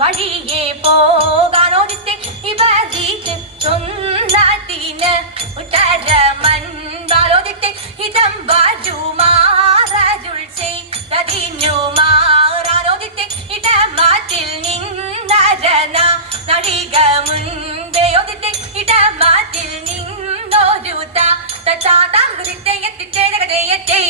വഴിയെ പോകാനോദിത്തെ ഇവരീത് ചൊന്നതിന് ഉത്തരമൻപാലോദിത്തെ ഇതം വരുമാറുൾ ചെയ്തതിനു മാറാനോദിത്തെ ഇടമാറ്റിൽ നിന്നരന നടിക മുൻപേ ഓദിത്തെ ഇടമാറ്റിൽ നിന്നൊരു താതാകൃതിത്തെ എത്തിച്ചേരകതയത്തെ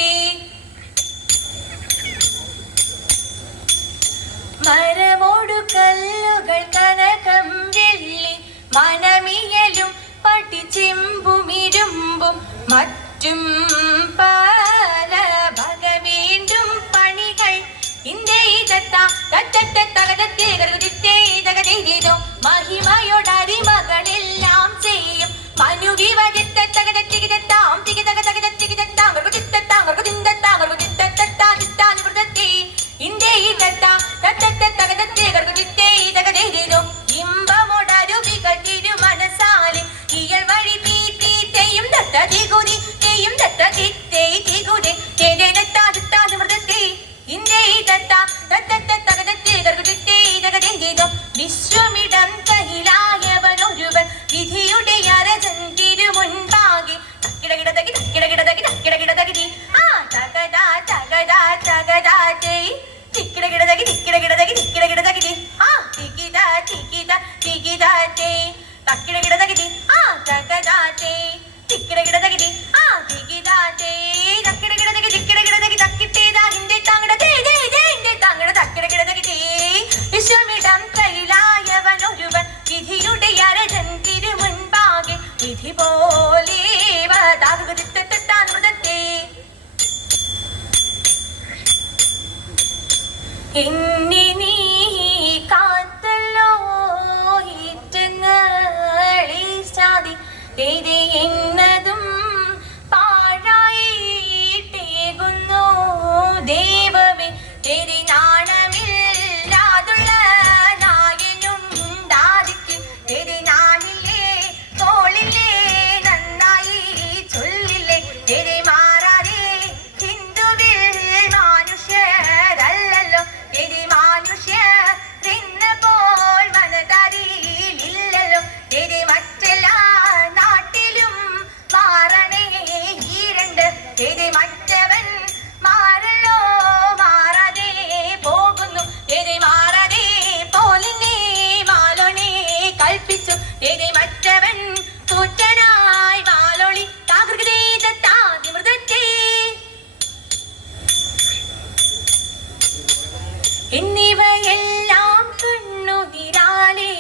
മരമോടു കല്ലുകൾ കനകം വെള്ളി മനമിയലും പട്ടിച്ചെമ്പുമിരുമ്പും മറ്റും പല ഭഗ വീണ്ടും പണികൾ മഹിമയോടരിമകളെല്ലാം ചെയ്യും മനുവിവരിത്താം ഇമ്പമോടരുവികൾ തിരുമനസാലെ ഇയൽ വഴി തീയും ദത്തതികുതി തെയ്യും ദത്തതികുതി മൃതത്തെ വിശ്വമിടം കഹിലായവനൊരുവൻ വിധിയുടെ അരജൻ തിരുമുൻപാകെ വിശ്വമിടം കൈലായവനൊരുവൻ വിധിയുടെ അരജൻ തിരുമുൻപാകെ വിധി പോലെ മൃതത്തെ എന്നെ നീ കാത്തല്ലോ ഈറ്റങ്ങളീശാതി എന്നതും പാഴായിട്ടേകുന്നു ദൈവമേ എന്നിവയെല്ലാം കണ്ണുനീരാലെ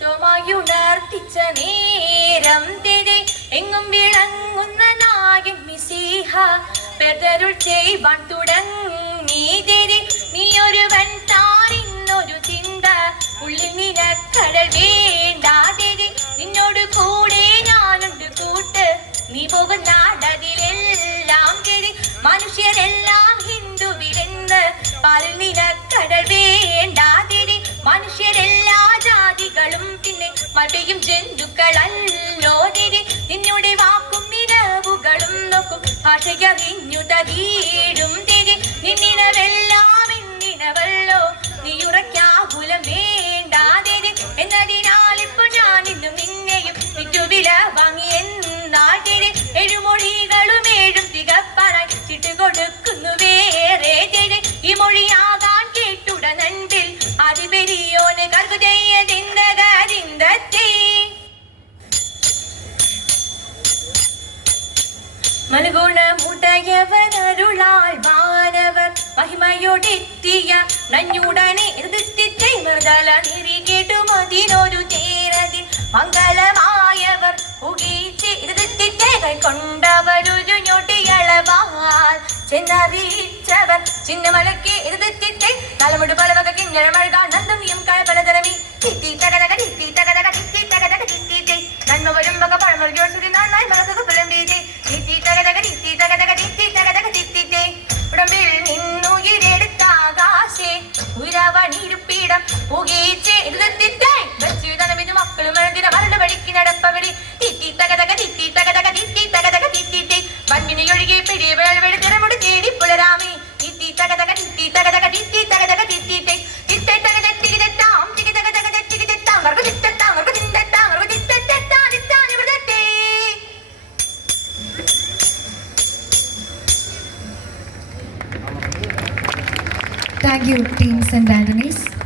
തോമായുണർത്തിച്ച നേരം തെരെ എങ്ങും വിളങ്ങുന്ന നായൻ മിശിഹ പെർതരുൾ ചെയ്വാൻ തുടങ്ങി തെരെ നീയൊരുവൻ താനിന്നൊരു ചിന്ത ഉള്ളിൽ നിനക്കടൽ വേണ്ടാതെരെ നിന്നോട് കൂടെ ഞാനുണ്ട് കൂട്ട് നീ പോകുന്നാടതിലെല്ലാം തെരെ മനുഷ്യരെല്ലാം ഹിന്ദുവിലെന്ന് പാലിൽ നിനക്കടൽ വേണ്ടാതിരി മനുഷ്യരെല്ലാ ജാതികളും പിന്നെ മഴയും ജന്തുക്കളല്ലോ തിരി നിന്നോടെ വാക്കും നിലവുകളും നോക്കും ഭാഷയറിഞ്ഞു തകീടും തിരി നിന്നിനവെല്ലാം എന്നിനവല്ലോ നീ ഉറക്കാകുലം വേണ്ടാതിരി എന്നതിനാൽ ഇപ്പോൾ ഞാൻ ഇന്നും നിന്നെയും വിറ്റുവില വാങ്ങി എന്നാൽ തിരി എഴുമൊഴികളും ഏഴും തികപ്പാനായി ചിട്ട് കൊടുക്കുന്നു വേറെ തിരി ഈ മൊഴിയാകാൻ കേട്ടുട നൻപിൽ അതിപെരിയോന് കർഗുജയതിന്തകരിന്തത്തെ മൽഗുണമുടയവനരുളാൽ വാനവർ മഹിമയോടെത്തിയ നഞ്ഞുടനെ എതിർത്തിത്തെ മൃദല നിരി കേട്ടുമതിനൊരു ചേരതിൽ മംഗളമായവർ പുകീച്ച് എതിർത്തിത്തെ കൈക്കൊണ്ടവരൊരു ഞൊട്ടിയളവാൽ ചെന്നറിയിച്ചവർ ചിന്നമലയ്ക്ക് എതിർത്തിത്തെ തലമുടി പലവക കിഞ്ഞഴമഴകാൻ നന്ദമിയും കഴപലതരമി തിത്തി തകതക തിത്തി തകതക തിത്തി തകതക തിത്തി നന്മ വരും വക പഴമൊരു നന്നായി മനസ്സൊക്കെ പുലമ്പീതി തിത്തി തകതക തിത്തി തകതക തിത്തി തകതക തിത്തി ഉടമ്പിൽ നിന്നുയിരെടുത്താകാശേ ഉരവണിരുപ്പിടം പുകീച്ച് എതിർത്തിത്തെ വെച്ചു തനമിന് മക്കളും മഴന്തിന മരട് വഴിക്ക് നടപ്പവരി തിത്തി തകതക തിത്തി തകതക തിത്തി തകതക തിത്തി മണ്ണിനെ ഒഴുകി പിടിയ വേഴവെടു തിരമുടി തേടി പുലരാമി തിത്തി തകതക തിത്തി തകതക തിത്തി തകതക തിത്തി തിത്തെ തകത തികിതെത്താം തികിതകതക തികിതെത്താം വർഗ തിത്തെത്താം വർഗ തിന്തെത്താം വർഗ തിത്തെത്താ തിത്താൻ ഇവിടത്തെ. Thank you, team St. Anthony's.